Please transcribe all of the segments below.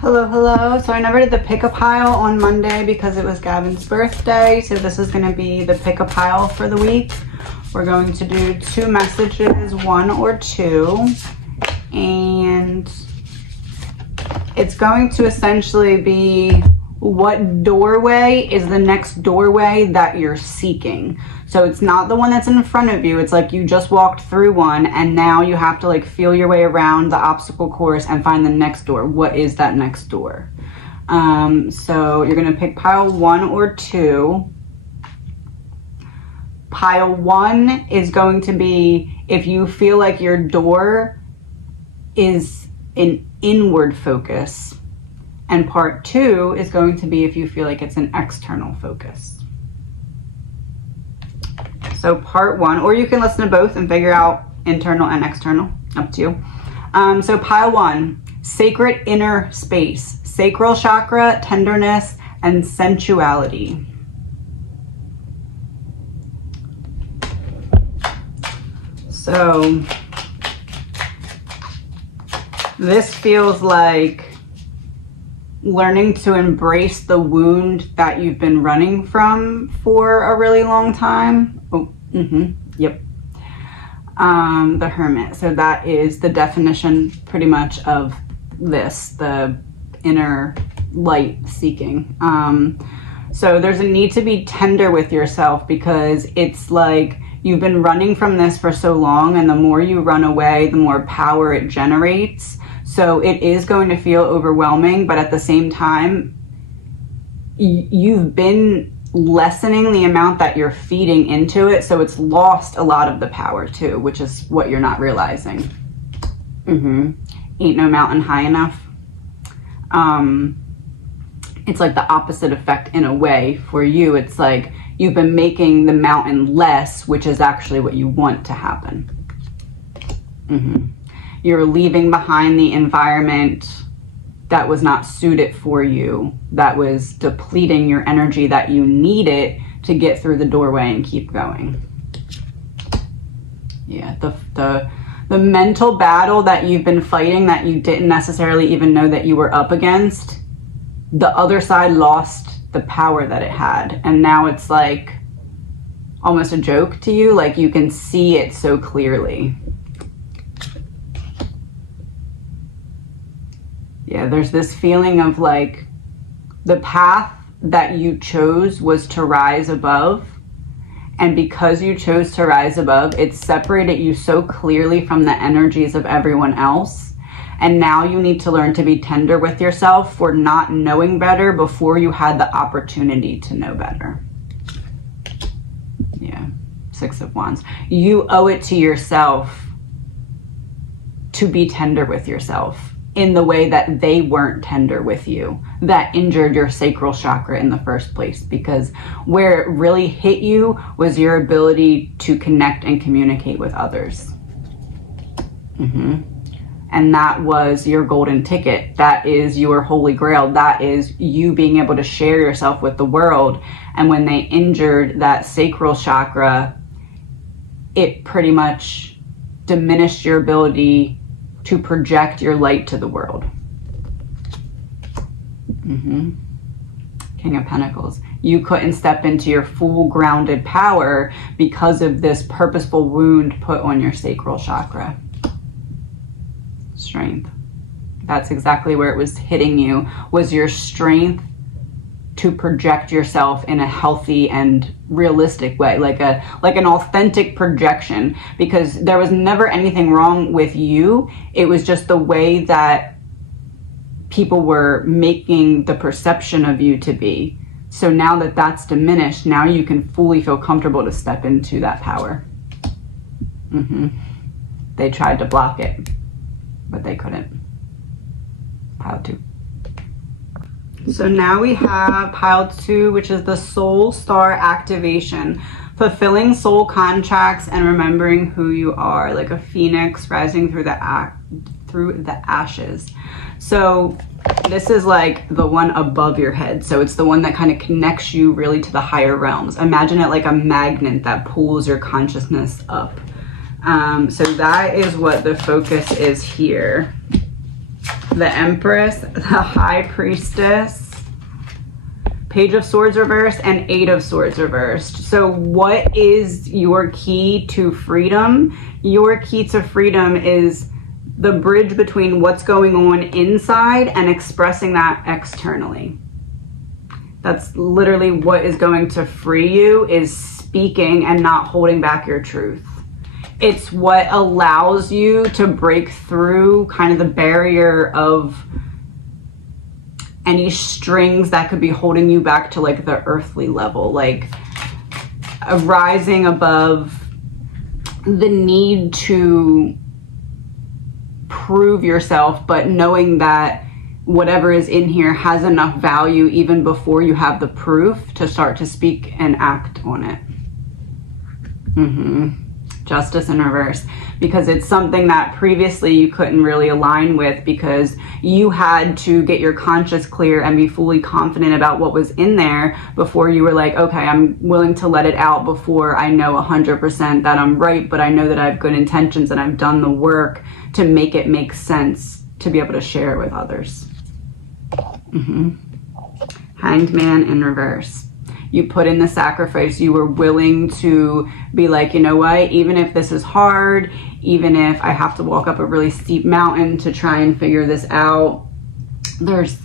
Hello, hello. So I never did the pick a pile on Monday because it was Gavin's birthday. So this is going to be the pick a pile for the week. We're going to do 2 messages, 1 or 2. And it's going to essentially be what doorway is the next doorway that you're seeking. So it's not the one that's in front of you. It's like you just walked through one and now you have to like feel your way around the obstacle course and find the next door. What is that next door? So you're gonna pick pile 1 or 2. Pile 1 is going to be if you feel like your door is an inward focus. And part 2 is going to be if you feel like it's an external focus. So part 1, or you can listen to both and figure out internal and external, up to you. So pile 1, sacred inner space, sacral chakra, tenderness, and sensuality. So this feels like learning to embrace the wound that you've been running from for a really long time. Oh, yep. The Hermit. So that is the definition pretty much of this, the inner light seeking. So there's a need to be tender with yourself because it's like you've been running from this for so long, and the more you run away, the more power it generates. So it is going to feel overwhelming, but at the same time, you've been lessening the amount that you're feeding into it, so it's lost a lot of the power too, which is what you're not realizing. Ain't no mountain high enough. It's like the opposite effect in a way for you. It's like you've been making the mountain less, which is actually what you want to happen. You're leaving behind the environment that was not suited for you, that was depleting your energy that you needed to get through the doorway and keep going. Yeah, the mental battle that you've been fighting that you didn't necessarily even know that you were up against, the other side lost the power that it had. And now it's like almost a joke to you, like you can see it so clearly. Yeah, there's this feeling of like the path that you chose was to rise above. And because you chose to rise above, it separated you so clearly from the energies of everyone else. And now you need to learn to be tender with yourself for not knowing better before you had the opportunity to know better. Yeah, 6 of Wands. You owe it to yourself to be tender with yourself in the way that they weren't tender with you, that injured your sacral chakra in the first place, because where it really hit you was your ability to connect and communicate with others. And that was your golden ticket. That is your holy grail. That is you being able to share yourself with the world. And when they injured that sacral chakra, it pretty much diminished your ability to project your light to the world. King of Pentacles. You couldn't step into your full grounded power because of this purposeful wound put on your sacral chakra. Strength. That's exactly where it was hitting you, was your strength to project yourself in a healthy and realistic way, like an authentic projection, because there was never anything wrong with you. It was just the way that people were making the perception of you to be. So now that that's diminished, now you can fully feel comfortable to step into that power. They tried to block it, but they couldn't. Pile 2. So now we have pile 2, which is the soul star activation, fulfilling soul contracts and remembering who you are, like a phoenix rising through the ashes. So this is like the one above your head. So it's the one that kind of connects you really to the higher realms. Imagine it like a magnet that pulls your consciousness up. So that is what the focus is here. the Empress, the High Priestess, Page of Swords reversed, and Eight of Swords reversed. So what is your key to freedom? Your key to freedom is the bridge between what's going on inside and expressing that externally. That's literally what is going to free you, is speaking and not holding back your truth. It's what allows you to break through kind of the barrier of any strings that could be holding you back to like the earthly level, like rising above the need to prove yourself, but knowing that whatever is in here has enough value even before you have the proof to start to speak and act on it. Justice in reverse, because it's something that previously you couldn't really align with because you had to get your conscience clear and be fully confident about what was in there before you were like, okay, I'm willing to let it out before I know 100% that I'm right, but I know that I have good intentions and I've done the work to make it make sense to be able to share it with others. Hanged Man in reverse. You put in the sacrifice. You were willing to be like, you know what, even if this is hard, even if I have to walk up a really steep mountain to try and figure this out, there's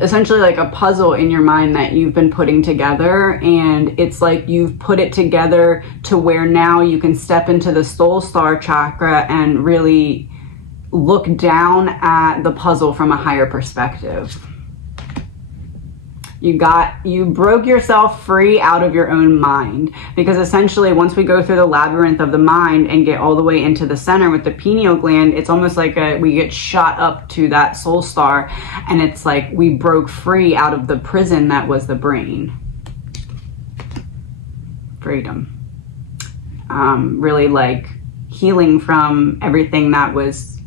essentially like a puzzle in your mind that you've been putting together, and it's like you've put it together to where now you can step into the soul star chakra and really look down at the puzzle from a higher perspective. You broke yourself free out of your own mind, because essentially once we go through the labyrinth of the mind and get all the way into the center with the pineal gland, it's almost like we get shot up to that soul star, and it's like we broke free out of the prison that was the brain. Freedom. Really like healing from everything that was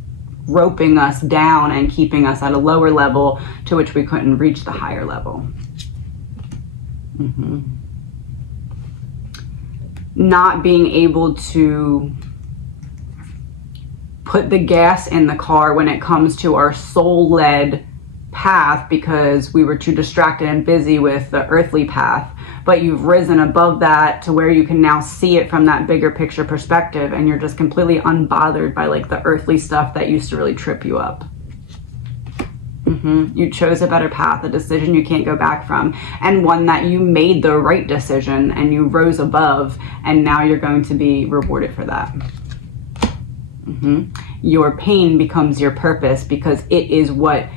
roping us down and keeping us at a lower level to which we couldn't reach the higher level. Not being able to put the gas in the car when it comes to our soul-led path because we were too distracted and busy with the earthly path, but you've risen above that to where you can now see it from that bigger picture perspective, and you're just completely unbothered by like the earthly stuff that used to really trip you up. You chose a better path, a decision you can't go back from, and one that you made the right decision and you rose above, and now you're going to be rewarded for that. Your pain becomes your purpose because it is what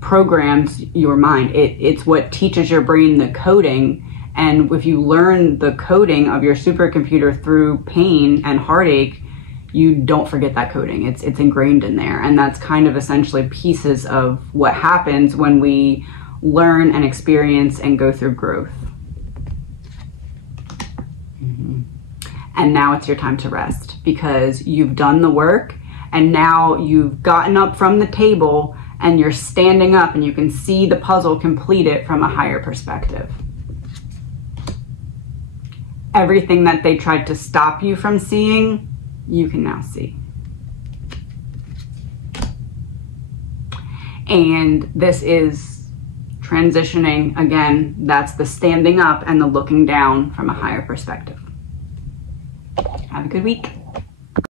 programs your mind. It's what teaches your brain the coding, and if you learn the coding of your supercomputer through pain and heartache, you don't forget that coding. It's ingrained in there. And that's kind of essentially pieces of what happens when we learn and experience and go through growth. And now it's your time to rest, because you've done the work, and now you've gotten up from the table and you're standing up and you can see the puzzle completed from a higher perspective. Everything that they tried to stop you from seeing, you can now see. And this is transitioning again. That's the standing up and the looking down from a higher perspective. Have a good week.